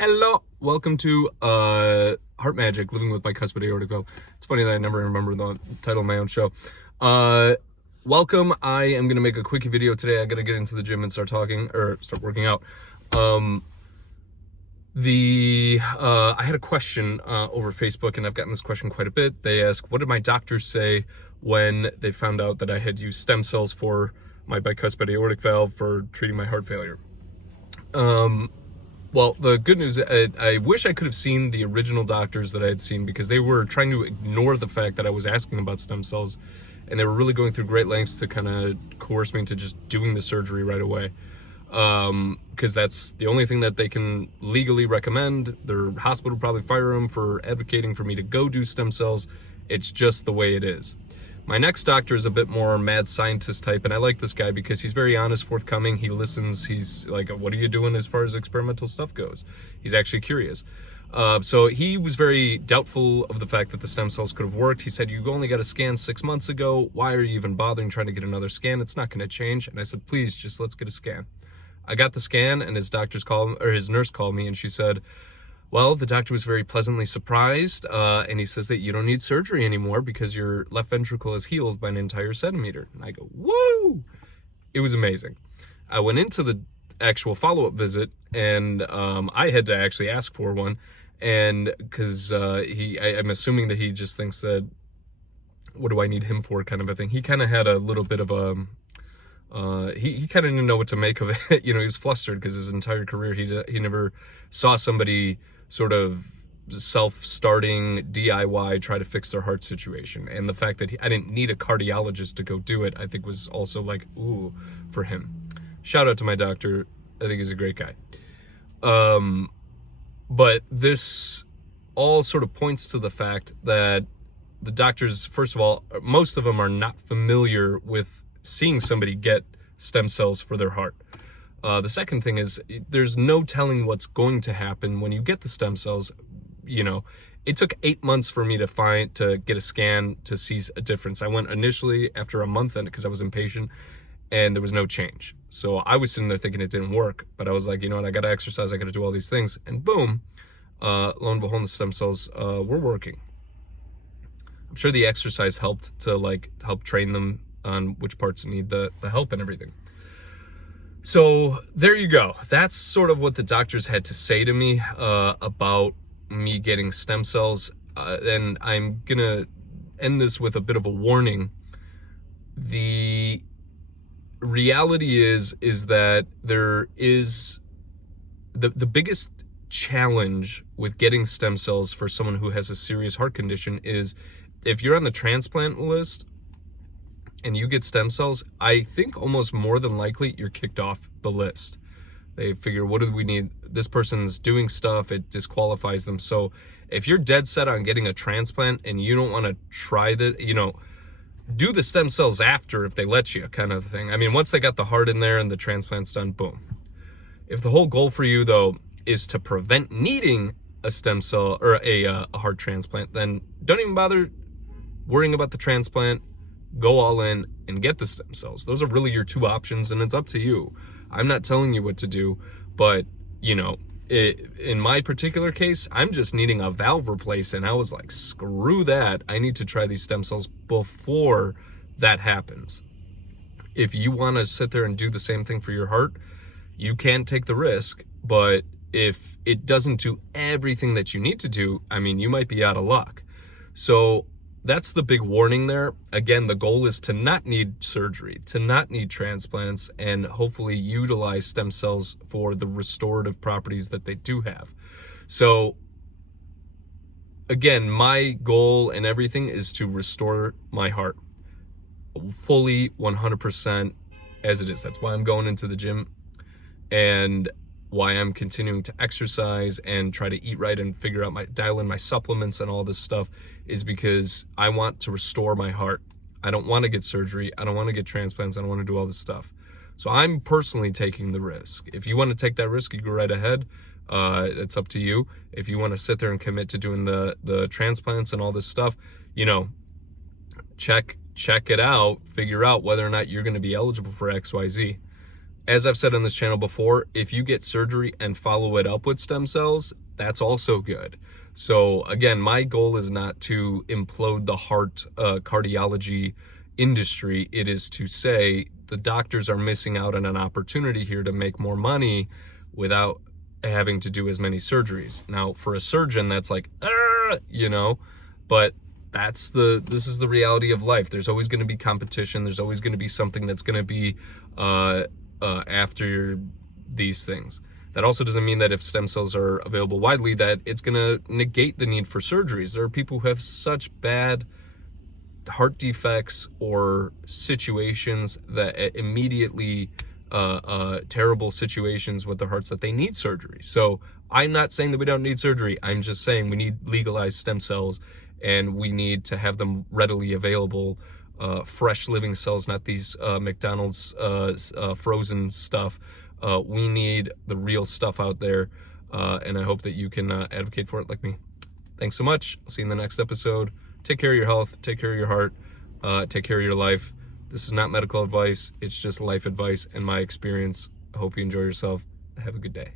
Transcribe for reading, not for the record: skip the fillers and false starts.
Hello, welcome to Heart Magic, Living with Bicuspid Aortic Valve. It's funny that I never remember the title of my own show. Welcome. I am gonna make a quick video today. I gotta get into the gym and start working out. I had a question over Facebook, and I've gotten this question quite a bit. They ask, what did my doctors say when they found out that I had used stem cells for my bicuspid aortic valve for treating my heart failure? Well, the good news, I wish I could have seen the original doctors that I had seen, because they were trying to ignore the fact that I was asking about stem cells, and they were really going through great lengths to kind of coerce me into just doing the surgery right away. Because that's the only thing that they can legally recommend. Their hospital will probably fire them for advocating for me to go do stem cells. It's just the way it is. My next doctor is a bit more mad scientist type, and I like this guy because he's very honest, forthcoming. He listens. He's like, what are you doing as far as experimental stuff goes? He's actually curious. So he was very doubtful of the fact that the stem cells could have worked. He said, you only got a scan 6 months ago. Why are you even bothering trying to get another scan? It's not going to change. And I said, please, just let's get a scan. I got the scan, and his nurse called me, and she said, well, the doctor was very pleasantly surprised, and he says that you don't need surgery anymore because your left ventricle is healed by an entire centimeter. And I go, woo! It was amazing. I went into the actual follow-up visit, and I had to actually ask for one, and because I'm assuming that he just thinks that, what do I need him for, kind of a thing. He kind of had a little bit of a, he kind of didn't know what to make of it. You know, he was flustered because his entire career he never saw somebody sort of self-starting DIY try to fix their heart situation. And the fact that I didn't need a cardiologist to go do it, I think was also like, ooh, for him. Shout out to my doctor. I think he's a great guy. But this all sort of points to the fact that the doctors, first of all, most of them are not familiar with seeing somebody get stem cells for their heart. The second thing is, there's no telling what's going to happen when you get the stem cells. You know, it took 8 months for me to get a scan to see a difference. I went initially after a month because I was impatient, and there was no change. So I was sitting there thinking it didn't work, but I was like, you know what, I got to exercise, I got to do all these things, and boom, lo and behold, the stem cells were working. I'm sure the exercise helped to help train them on which parts need the help and everything. So there you go. That's sort of what the doctors had to say to me about me getting stem cells. And I'm going to end this with a bit of a warning. The reality is that there is the biggest challenge with getting stem cells for someone who has a serious heart condition is, if you're on the transplant list and you get stem cells, I think almost more than likely you're kicked off the list. They figure, what do we need? This person's doing stuff, it disqualifies them. So if you're dead set on getting a transplant and you don't want to try do the stem cells after if they let you, kind of thing. I mean, once they got the heart in there and the transplant's done, boom. If the whole goal for you, though, is to prevent needing a stem cell or a heart transplant, then don't even bother worrying about the transplant. Go all in and get the stem cells. Those are really your two options, and it's up to you. I'm not telling you what to do, but you know, in my particular case, I'm just needing a valve replaced, and I was like, screw that. I need to try these stem cells before that happens. If you want to sit there and do the same thing for your heart, you can take the risk, but if it doesn't do everything that you need to do, I mean, you might be out of luck. So that's the big warning there. Again, the goal is to not need surgery, to not need transplants, and hopefully utilize stem cells for the restorative properties that they do have. So again, my goal and everything is to restore my heart fully 100% as it is. That's why I'm going into the gym, and why I'm continuing to exercise and try to eat right and dial in my supplements and all this stuff, is because I want to restore my heart. I don't want to get surgery. I don't want to get transplants. I don't want to do all this stuff. So I'm personally taking the risk. If you want to take that risk, you go right ahead. It's up to you. If you want to sit there and commit to doing the transplants and all this stuff, you know, check it out, figure out whether or not you're going to be eligible for XYZ. as I've said on this channel before, if you get surgery and follow it up with stem cells, that's also good. So again, my goal is not to implode the heart cardiology industry. It is to say the doctors are missing out on an opportunity here to make more money without having to do as many surgeries. Now, for a surgeon, that's like, you know, but this is the reality of life. There's always going to be competition. There's always going to be something that's going to be after these things. That also doesn't mean that if stem cells are available widely, that it's going to negate the need for surgeries. There are people who have such bad heart defects or situations that immediately terrible situations with their hearts that they need surgery. So I'm not saying that we don't need surgery. I'm just saying we need legalized stem cells, and we need to have them readily available, fresh living cells, not these McDonald's frozen stuff. We need the real stuff out there, and I hope that you can advocate for it like me. Thanks so much. I'll see you in the next episode. Take care of your health, take care of your heart, take care of your life. This is not medical advice. It's just life advice and my experience. I hope you enjoy yourself. Have a good day.